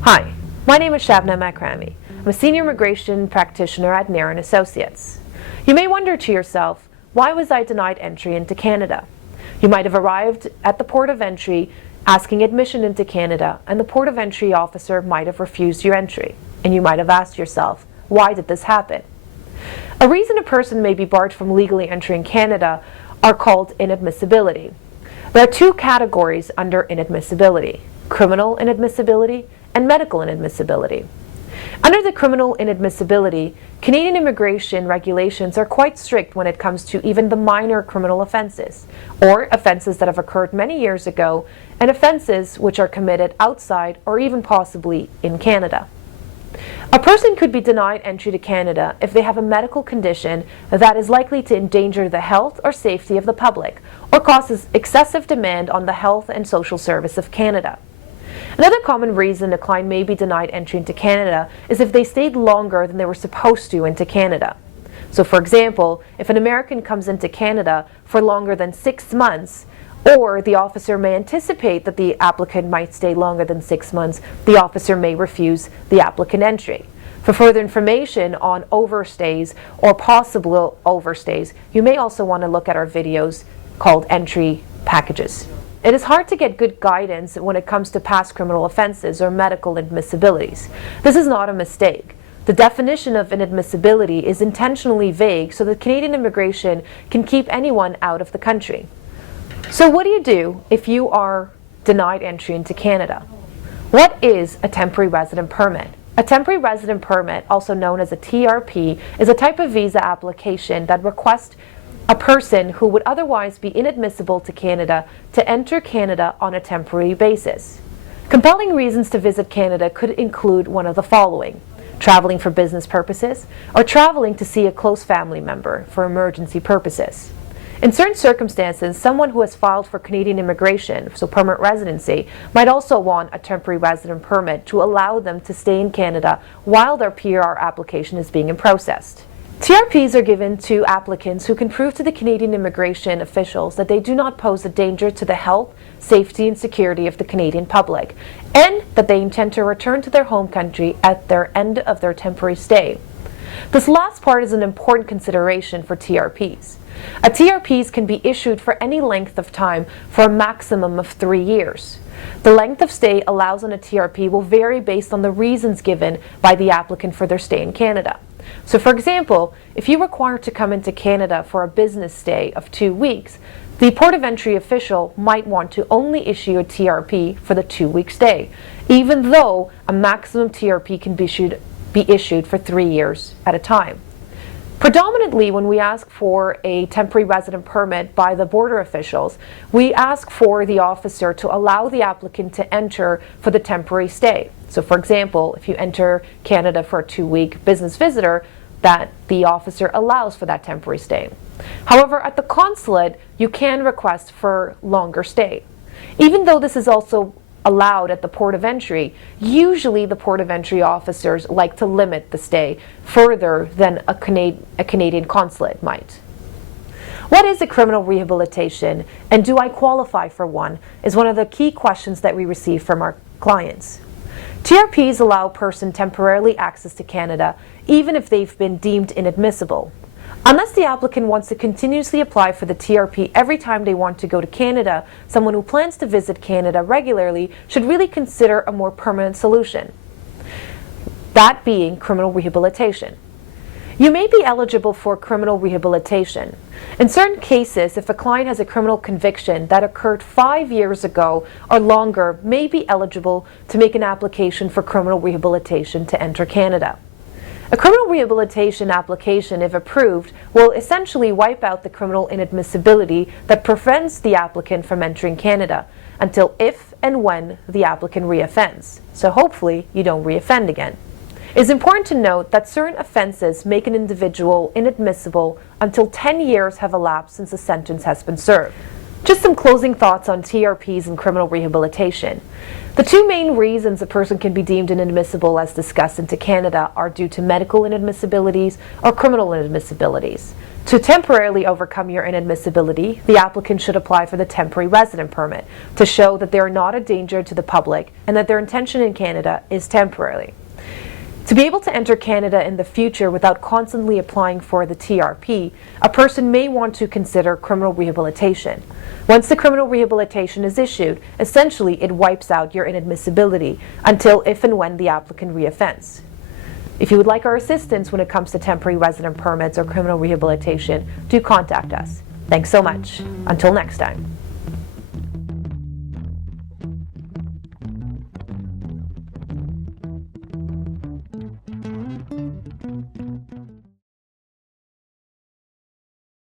Hi, my name is Shabna Makrami. I'm a senior immigration practitioner at Niren Associates. You may wonder to yourself, why was I denied entry into Canada? You might have arrived at the port of entry asking admission into Canada, and the port of entry officer might have refused your entry. And you might have asked yourself, why did this happen? A reason a person may be barred from legally entering Canada are called inadmissibility. There are two categories under inadmissibility: criminal inadmissibility and medical inadmissibility. Under the criminal inadmissibility, Canadian immigration regulations are quite strict when it comes to even the minor criminal offenses, or offenses that have occurred many years ago, and offenses which are committed outside or even possibly in Canada. A person could be denied entry to Canada if they have a medical condition that is likely to endanger the health or safety of the public, or causes excessive demand on the health and social service of Canada. Another common reason a client may be denied entry into Canada is if they stayed longer than they were supposed to into Canada. So for example, if an American comes into Canada for longer than 6 months, or the officer may anticipate that the applicant might stay longer than 6 months, the officer may refuse the applicant entry. For further information on overstays or possible overstays, you may also want to look at our videos called Entry Packages. It is hard to get good guidance when it comes to past criminal offenses or medical inadmissibilities. This is not a mistake. The definition of inadmissibility is intentionally vague so that Canadian immigration can keep anyone out of the country. So what do you do if you are denied entry into Canada? What is a temporary resident permit? A temporary resident permit, also known as a TRP, is a type of visa application that requests a person who would otherwise be inadmissible to Canada to enter Canada on a temporary basis. Compelling reasons to visit Canada could include one of the following: traveling for business purposes, or traveling to see a close family member for emergency purposes. In certain circumstances, someone who has filed for Canadian immigration, so permanent residency, might also want a temporary resident permit to allow them to stay in Canada while their PR application is being processed. TRPs are given to applicants who can prove to the Canadian immigration officials that they do not pose a danger to the health, safety, and security of the Canadian public, and that they intend to return to their home country at their end of their temporary stay. This last part is an important consideration for TRPs. A TRPs can be issued for any length of time for a maximum of 3 years. The length of stay allows on a TRP will vary based on the reasons given by the applicant for their stay in Canada. So for example, if you require to come into Canada for a business stay of 2 weeks, the port of entry official might want to only issue a TRP for the 2-week stay, even though a maximum TRP can be issued for 3 years at a time. Predominantly, when we ask for a temporary resident permit by the border officials, we ask for the officer to allow the applicant to enter for the temporary stay. So for example, if you enter Canada for a 2-week business visitor, that the officer allows for that temporary stay. However, at the consulate, you can request for longer stay. Even though this is also allowed at the port of entry, usually the port of entry officers like to limit the stay further than a Canadian consulate might. What is a criminal rehabilitation, and do I qualify for one, is one of the key questions that we receive from our clients. TRPs allow a person temporarily access to Canada even if they've been deemed inadmissible. Unless the applicant wants to continuously apply for the TRP every time they want to go to Canada, someone who plans to visit Canada regularly should really consider a more permanent solution, that being criminal rehabilitation. You may be eligible for criminal rehabilitation. In certain cases, if a client has a criminal conviction that occurred 5 years ago or longer, may be eligible to make an application for criminal rehabilitation to enter Canada. A criminal rehabilitation application, if approved, will essentially wipe out the criminal inadmissibility that prevents the applicant from entering Canada until if and when the applicant reoffends. So hopefully you don't reoffend again. It is important to note that certain offenses make an individual inadmissible until 10 years have elapsed since a sentence has been served. Just some closing thoughts on TRPs and criminal rehabilitation. The two main reasons a person can be deemed inadmissible as discussed into Canada are due to medical inadmissibilities or criminal inadmissibilities. To temporarily overcome your inadmissibility, the applicant should apply for the temporary resident permit to show that they are not a danger to the public and that their intention in Canada is temporary. To be able to enter Canada in the future without constantly applying for the TRP, a person may want to consider criminal rehabilitation. Once the criminal rehabilitation is issued, essentially it wipes out your inadmissibility until if and when the applicant reoffends. If you would like our assistance when it comes to temporary resident permits or criminal rehabilitation, do contact us. Thanks so much. Until next time.